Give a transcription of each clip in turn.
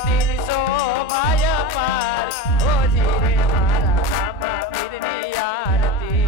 આરતી શોભાય પાર ઓજી રે મારા રામા પીરની આરતી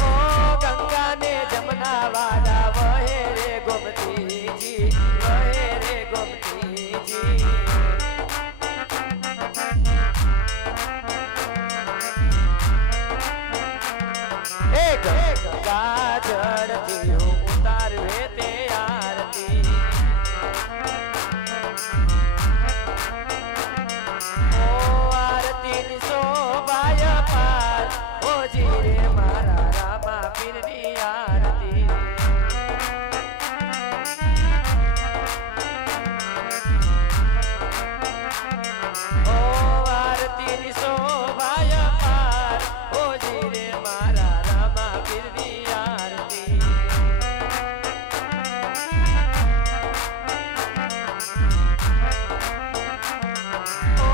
ઓ ગંગા ને જમના વાડા વહે રે ગોમતીજી વહે રે ગોમતીજી ગંગા જળથી ઉતારવે તે આરતી ઓ આરતી ની શોભાય પાર ઓજી રે મારા રામા પીરની આરતી ઓ આરતી ની શોભાય પાર ઓજી રે મારા રામા પીરની આરતી ઓ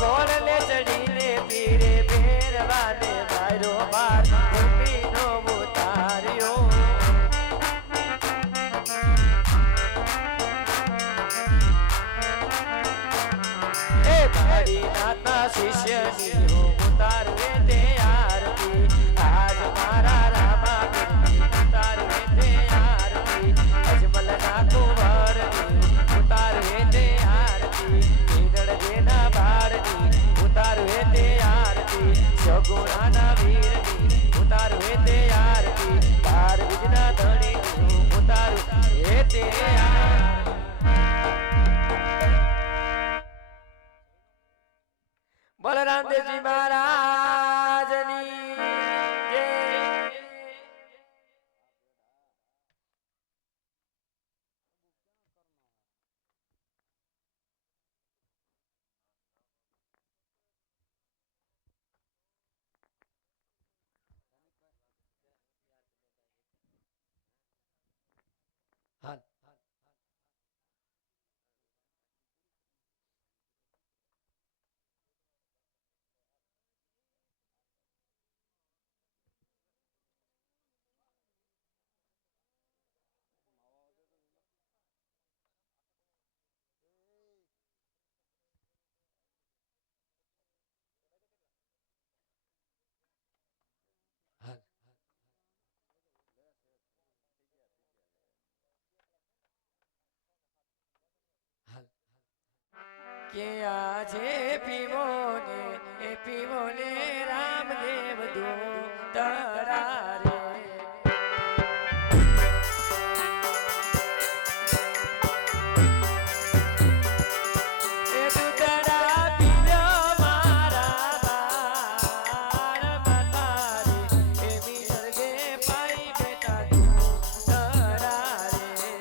ઘોડલે ચડીને પીરે ભેરવાને મારો બાર ભૂમિનો ઉતાર્યો એ ભાડી નાથના શિષ્યની ઉતારવે તે આરતી આજ મારા રામા પીરની ઉતારવે તે આરતી અજમલના કુંવરની ઉતારવે તે આરતી ઈદળ જેના બાળની ઉતારવે તે આરતી સગુણાના વીરની ઉતારવે તે આરતી બાર બીજના ધણીની ઉતારવે તે આરતી બલરામદેવજી મહારાજની જય હાલ હાલ હાલ કે આજે પીવો ને એ પીવો ને રામદેવ દૂતરા રે એ દૂતરા પીવ્યો મારા બાર મતારી એ વિસર્ગે પાઈ બેટા દૂતરા રે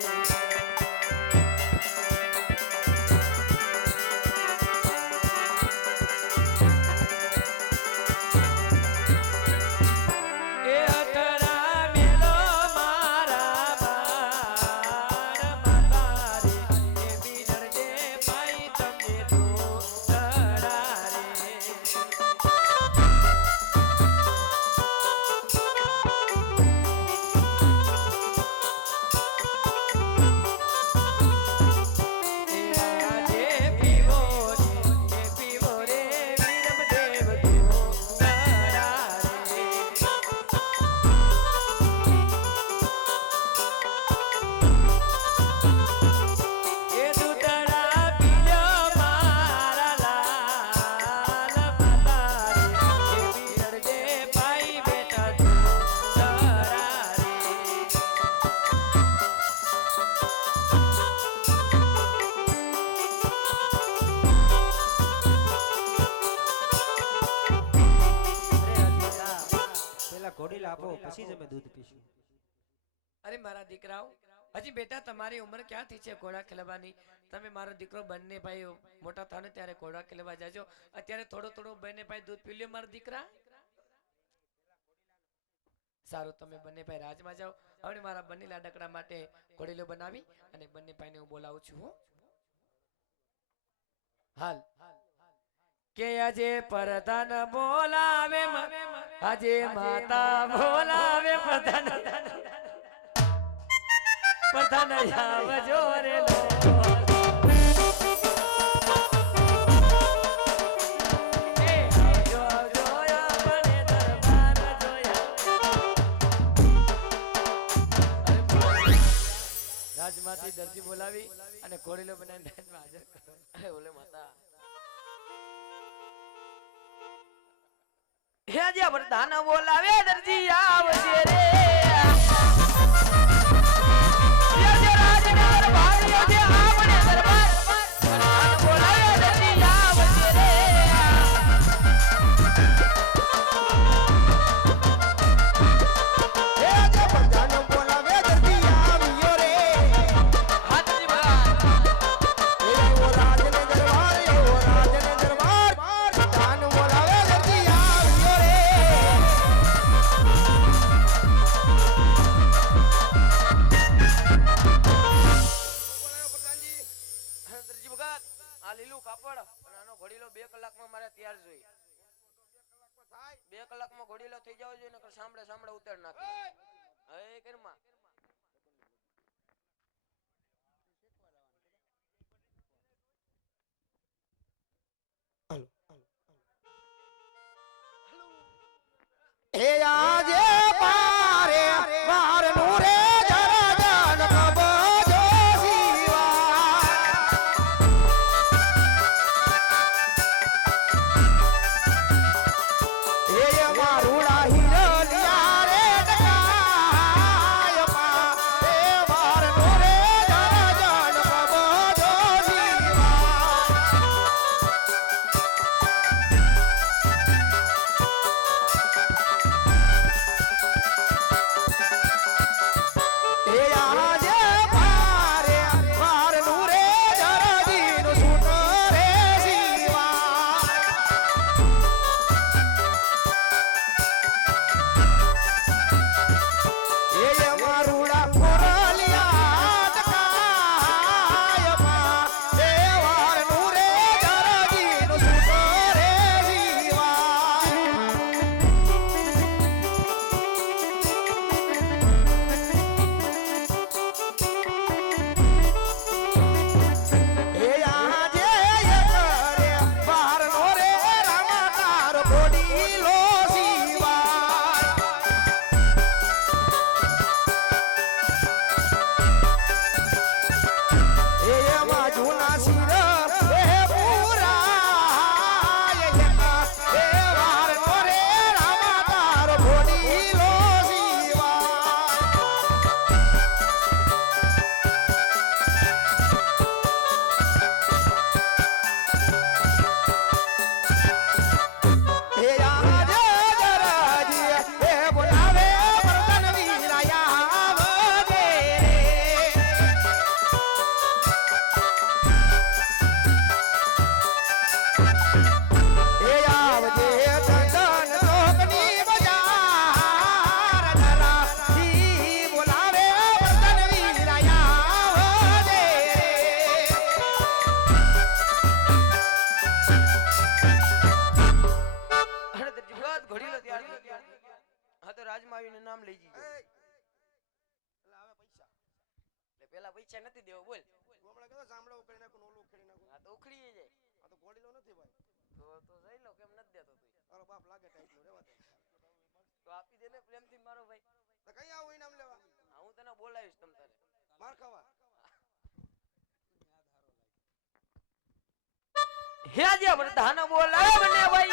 એ અઠરા મેલો મારા બાર મતારી એ વિસર્ગે પાઈ તમને દૂતરા રે આજે પીવો ને એ પીવો રે વીરમદેવ દૂતરા રે એ દૂતરા પીવ્યો મારા લાલ મતારી એ વિસર્ગે પાઈ બેટા દૂતરા રે પેલા ઘોડી લાપો પછી જ અમે દૂધ પીશું. અરે મારા દીકરાઓ હજી બેટા તમારી ઉંમર ક્યાંથી છે ઘોડા ખેલવાની તમે મારો દીકરો બંને ભાઈ મોટા થાવ ને ત્યારે ઘોડા ખેલવા જાજો અત્યારે થોડો થોડો બંને ભાઈ દૂધ પી લ્યો મારા દીકરા સારું તમે બંને ભાઈ રાજમાં જાઓ હવે મારા બંને લાડકડા માટે ઘોડીલો બનાવી અને બંને ભાઈને હું બોલાવું છું હાલ કે આજે પ્રધાન બોલાવે આજે માતા બોલાવે પ્રધાન પ્રધાન આવજો રે લો રાજમાંથી દરજી બોલાવી અને ઘોડીલો બનાવીને રાજમાં હાજર કરો ઓલે માતા હે જે પ્રધાન બોલાવે દરજી આવજે રે હે જે રાજનગર ભાગ્યો છે આવને દરબાર પ્રધાન બોલાવે દરજી આવજે રે હે જે પ્રધાન બોલાવે દરજી આવ્યો રે હાજી ભગવાન એ ઓ રાજને દરબાર પ્રધાન બોલાવે દરજી આવ્યો રે દરજી ભગત આ લીલું કાપડ અને આનો ઘોડીલો 2 કલાકમાં મારે તૈયાર જોઈએ 2 કલાકમાં ઘોડીલો થઈ જાવ જોઈએ નકર સાંભળે સાંભળે ઉતાર નાખે હવે કરમાં હે આજે પારે મારનું રે જરા જન કબજો શિવા હે મારુડા હિરલિયા રે ડકાય પા હે મારનું રે જરા જન કબજો શિવા હે આજે પારે મારનું રે જરા દીનું સૂટ રે શિવા એ મારુડા કોરલિયા ટકાય પા એ વારનું રે જરજીનું સૂટ રે શિવા એ આજે કરે વારનો રે રામાકાર ઘોડીલો શિવા એમાં જૂના શિર એ પૂરા એ વારનો રે રામાકાર ઘોડીલો શિવા હે આજે દરજી એ બોલાવે પ્રધાન વીરાયા આવજે એ આવજે ચંદન ચોકની બજાર જરા ઈ બોલાવે પ્રધાન વીરાયા આવજે અરે દરજી ભગત ઘોડીલો તૈયાર થઈ ગયો હા તો રાજમાં આવીને નામ લઈ જીજો એટલે પેલા પૈસા નથી દેવો બોલ હા તો ઉખડી જાય તો જઈ લો કેમ નથી દેતો તું તો આપી દે ને પ્રેમથી મારો ભાઈ હા હું તને બોલાવીશ તમ તારે હે જે પ્રધાન બોલાવે મને ભાઈ